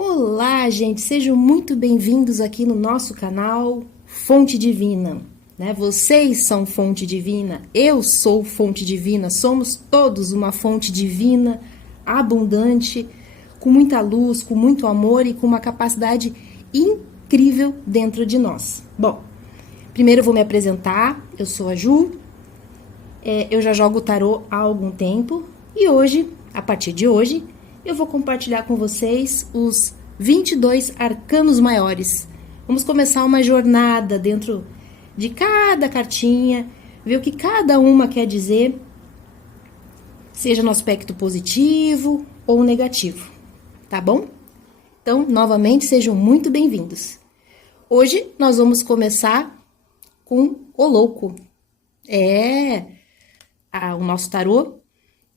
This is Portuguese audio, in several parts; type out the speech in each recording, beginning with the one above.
Olá, gente, sejam muito bem-vindos aqui no nosso canal Fonte Divina, né? Vocês são fonte divina, eu sou fonte divina, somos todos uma fonte divina, abundante, com muita luz, com muito amor e com uma capacidade incrível dentro de nós. Bom, primeiro eu vou me apresentar, eu sou a Ju, eu já jogo tarô há algum tempo e hoje, a partir de hoje, eu vou compartilhar com vocês os 22 arcanos maiores. Vamos começar uma jornada dentro de cada cartinha, ver o que cada uma quer dizer, seja no aspecto positivo ou negativo, tá bom? Então, novamente, sejam muito bem-vindos. Hoje nós vamos começar com o louco. O nosso tarô,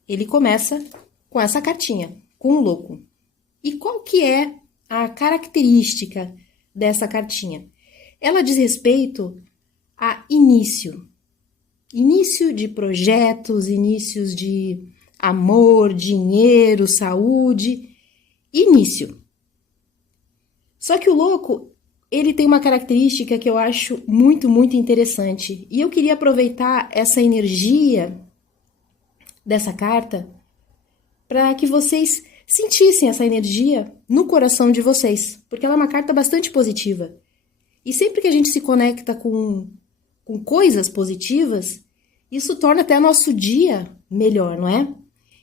ele começa com essa cartinha, com o louco. E qual que é a característica dessa cartinha? Ela diz respeito a início. Início de projetos, inícios de amor, dinheiro, saúde. Início. Só que o louco, ele tem uma característica que eu acho muito, muito interessante. E eu queria aproveitar essa energia dessa carta para que vocês sentissem essa energia no coração de vocês, porque ela é uma carta bastante positiva. E sempre que a gente se conecta com coisas positivas, isso torna até nosso dia melhor, não é?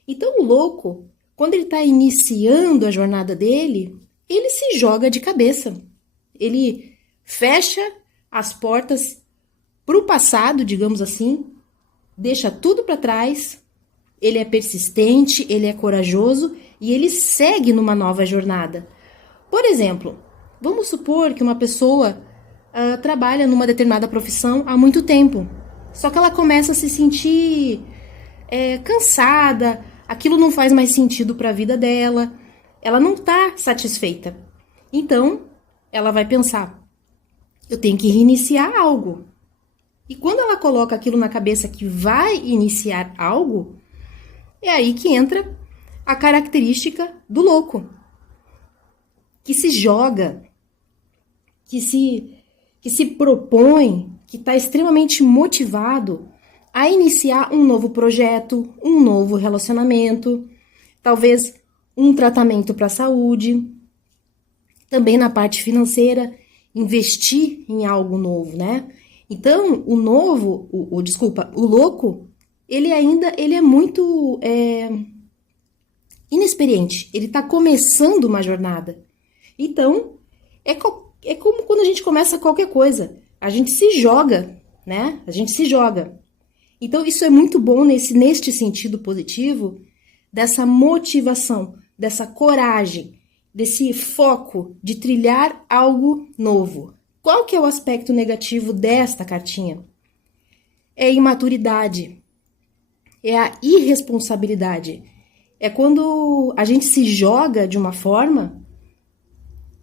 Então o louco, quando ele está iniciando a jornada dele, ele se joga de cabeça. Ele fecha as portas para o passado, digamos assim, deixa tudo para trás. Ele é persistente, ele é corajoso e ele segue numa nova jornada. Por exemplo, vamos supor que uma pessoa trabalha numa determinada profissão há muito tempo, só que ela começa a se sentir cansada, aquilo não faz mais sentido para a vida dela, ela não está satisfeita. Então, ela vai pensar, eu tenho que reiniciar algo. E quando ela coloca aquilo na cabeça que vai iniciar algo, é aí que entra a característica do louco, que se joga, que se propõe, que está extremamente motivado a iniciar um novo projeto, um novo relacionamento, talvez um tratamento para a saúde, também na parte financeira, investir em algo novo, né? Então, o louco, ele é muito inexperiente, ele está começando uma jornada. Então, é como quando a gente começa qualquer coisa, a gente se joga, né? A gente se joga. Então, isso é muito bom neste sentido positivo, dessa motivação, dessa coragem, desse foco de trilhar algo novo. Qual que é o aspecto negativo desta cartinha? É a imaturidade. É a irresponsabilidade. É quando a gente se joga de uma forma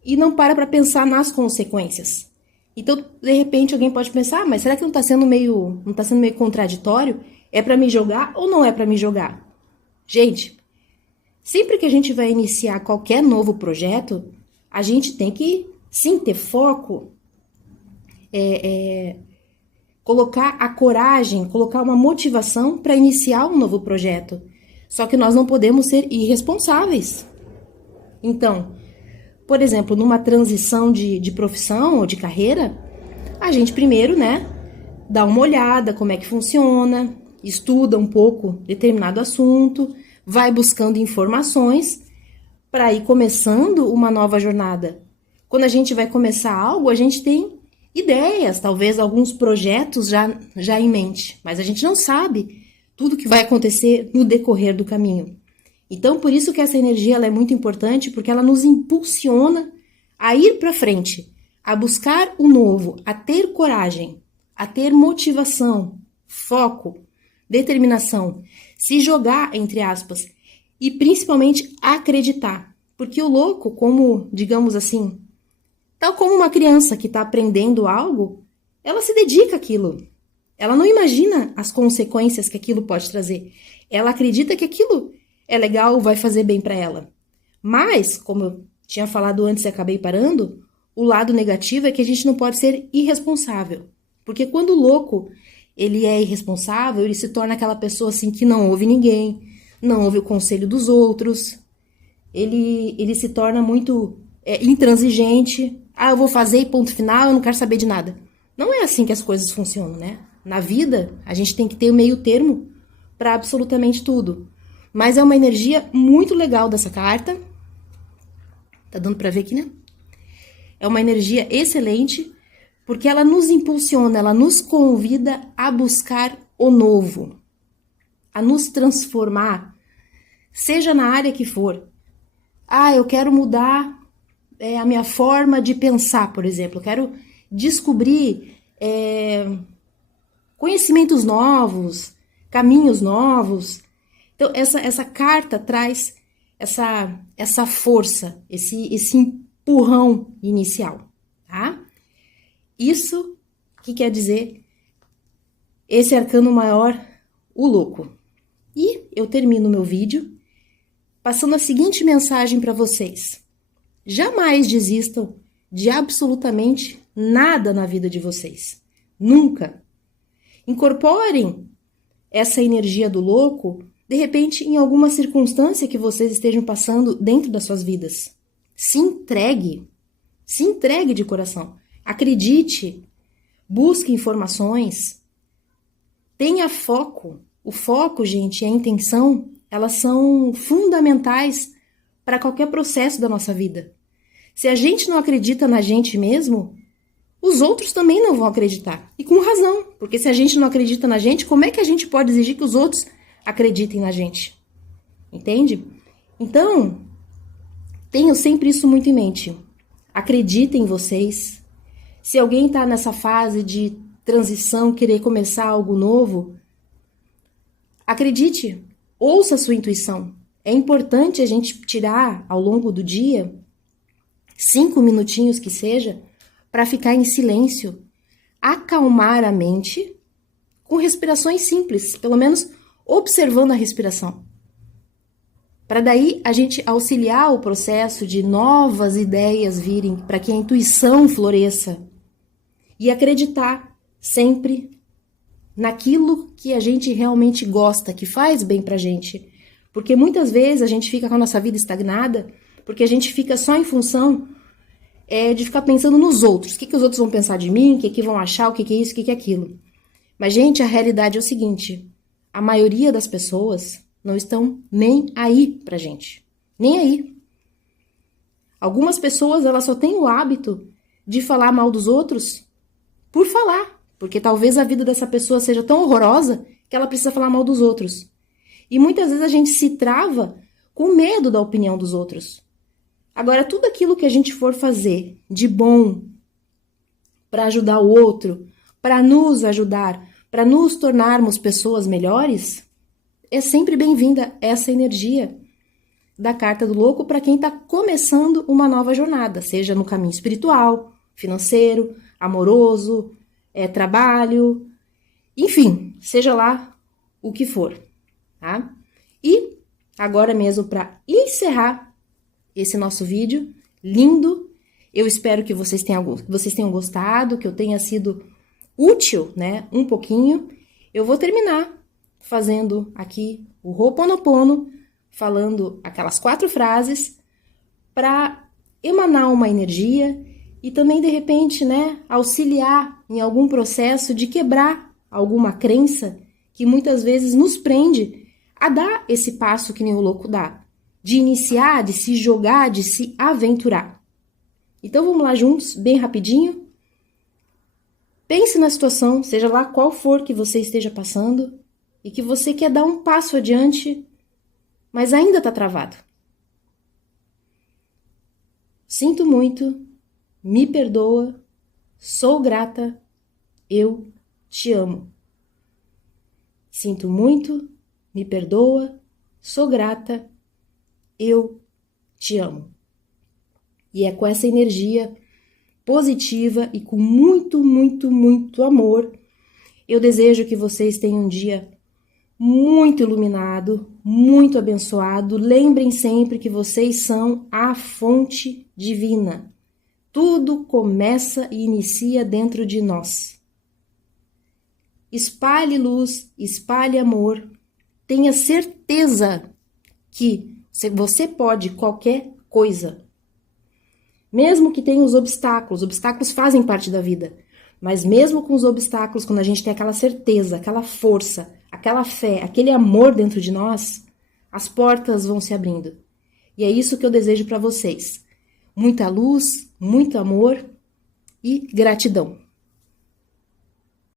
e não para pensar nas consequências. Então, de repente, alguém pode pensar, mas será que não está sendo meio contraditório? É para me jogar ou não é para me jogar? Gente, sempre que a gente vai iniciar qualquer novo projeto, a gente tem que, sim, ter foco, colocar a coragem, colocar uma motivação para iniciar um novo projeto. Só que nós não podemos ser irresponsáveis. Então, por exemplo, numa transição de profissão ou de carreira, a gente primeiro, né, dá uma olhada como é que funciona, estuda um pouco determinado assunto, vai buscando informações para ir começando uma nova jornada. Quando a gente vai começar algo, a gente tem ideias, talvez alguns projetos já em mente, mas a gente não sabe tudo que vai acontecer no decorrer do caminho. Então, por isso que essa energia ela é muito importante, porque ela nos impulsiona a ir para frente, a buscar o novo, a ter coragem, a ter motivação, foco, determinação, se jogar, entre aspas, e principalmente acreditar. Porque o louco, como, digamos assim, tal como uma criança que está aprendendo algo, ela se dedica àquilo. Ela não imagina as consequências que aquilo pode trazer. Ela acredita que aquilo é legal, vai fazer bem para ela. Mas, como tinha falado antes e acabei parando, o lado negativo é que a gente não pode ser irresponsável. Porque quando o louco, ele é irresponsável, ele se torna aquela pessoa assim que não ouve ninguém, não ouve o conselho dos outros, ele se torna muito intransigente. Ah, eu vou fazer e ponto final, eu não quero saber de nada. Não é assim que as coisas funcionam, né? Na vida, a gente tem que ter o meio termo para absolutamente tudo. Mas é uma energia muito legal dessa carta. Tá dando para ver aqui, né? É uma energia excelente, porque ela nos impulsiona, ela nos convida a buscar o novo, a nos transformar, seja na área que for. Ah, eu quero mudar a minha forma de pensar, por exemplo. Eu quero descobrir conhecimentos novos, caminhos novos. Então, essa carta traz essa força, esse empurrão inicial, tá? Isso que quer dizer esse arcano maior, o louco. E eu termino meu vídeo passando a seguinte mensagem para vocês. Jamais desistam de absolutamente nada na vida de vocês. Nunca. Incorporem essa energia do louco, de repente, em alguma circunstância que vocês estejam passando dentro das suas vidas. Se entregue de coração. Acredite, busque informações, tenha foco. O foco, gente, e a intenção, elas são fundamentais para qualquer processo da nossa vida. Se a gente não acredita na gente mesmo, os outros também não vão acreditar. E com razão, porque se a gente não acredita na gente, como é que a gente pode exigir que os outros acreditem na gente? Entende? Então, tenham sempre isso muito em mente. Acreditem em vocês. Se alguém está nessa fase de transição, querer começar algo novo, acredite, ouça a sua intuição. É importante a gente tirar ao longo do dia 5 minutinhos que seja, para ficar em silêncio, acalmar a mente com respirações simples, pelo menos observando a respiração. Para daí a gente auxiliar o processo de novas ideias virem, para que a intuição floresça e acreditar sempre naquilo que a gente realmente gosta, que faz bem pra gente. Porque muitas vezes a gente fica com a nossa vida estagnada, porque a gente fica só em função de ficar pensando nos outros. O que os outros vão pensar de mim? O que vão achar? O que é isso? O que é aquilo? Mas, gente, a realidade é o seguinte. A maioria das pessoas não estão nem aí pra gente. Nem aí. Algumas pessoas, elas só têm o hábito de falar mal dos outros por falar. Porque talvez a vida dessa pessoa seja tão horrorosa que ela precisa falar mal dos outros. E muitas vezes a gente se trava com medo da opinião dos outros. Agora, tudo aquilo que a gente for fazer de bom para ajudar o outro, para nos ajudar, para nos tornarmos pessoas melhores, é sempre bem-vinda essa energia da carta do louco para quem está começando uma nova jornada, seja no caminho espiritual, financeiro, amoroso, trabalho, enfim, seja lá o que for, tá? E agora mesmo, para encerrar esse nosso vídeo lindo, eu espero que vocês tenham gostado, que eu tenha sido útil, né, um pouquinho. Eu vou terminar fazendo aqui o Ho'oponopono, falando aquelas 4 frases para emanar uma energia e também, de repente, né, auxiliar em algum processo de quebrar alguma crença que muitas vezes nos prende a dar esse passo que nem o louco dá, de iniciar, de se jogar, de se aventurar. Então vamos lá juntos, bem rapidinho. Pense na situação, seja lá qual for que você esteja passando, e que você quer dar um passo adiante, mas ainda está travado. Sinto muito, me perdoa, sou grata, eu te amo. Sinto muito, me perdoa, sou grata, eu te amo. E é com essa energia positiva e com muito, muito, muito amor, eu desejo que vocês tenham um dia muito iluminado, muito abençoado. Lembrem sempre que vocês são a fonte divina. Tudo começa e inicia dentro de nós. Espalhe luz, espalhe amor. Tenha certeza que você pode qualquer coisa. Mesmo que tenha os obstáculos fazem parte da vida. Mas mesmo com os obstáculos, quando a gente tem aquela certeza, aquela força, aquela fé, aquele amor dentro de nós, as portas vão se abrindo. E é isso que eu desejo para vocês. Muita luz, muito amor e gratidão.